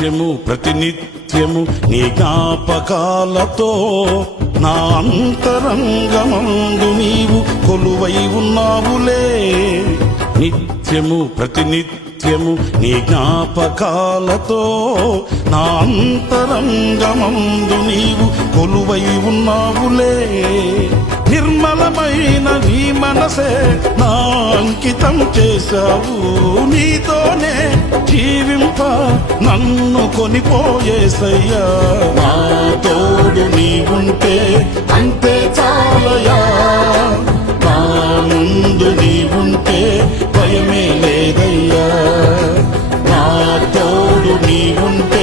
నిత్యము ప్రతినిత్యము నీ జ్ఞాపకాలతో నా అంతరంగమందు నీవు కొలువై ఉన్నావులే. నిత్యము ప్రతినిత్యము నీ జ్ఞాపకాలతో నా అంతరంగమందు నీవు కొలువై ఉన్నావులే. నిర్మలమైన నీ మనసే నా అంకితం చేశావు. నీతోనే జీవింప నన్ను కొనిపోయేసయ్యా. నా తోడు నీవుంటే అంతే చాలయా. నా ముందు నీవుంటే భయమే లేదయ్యా. నా తోడు నీవుంటే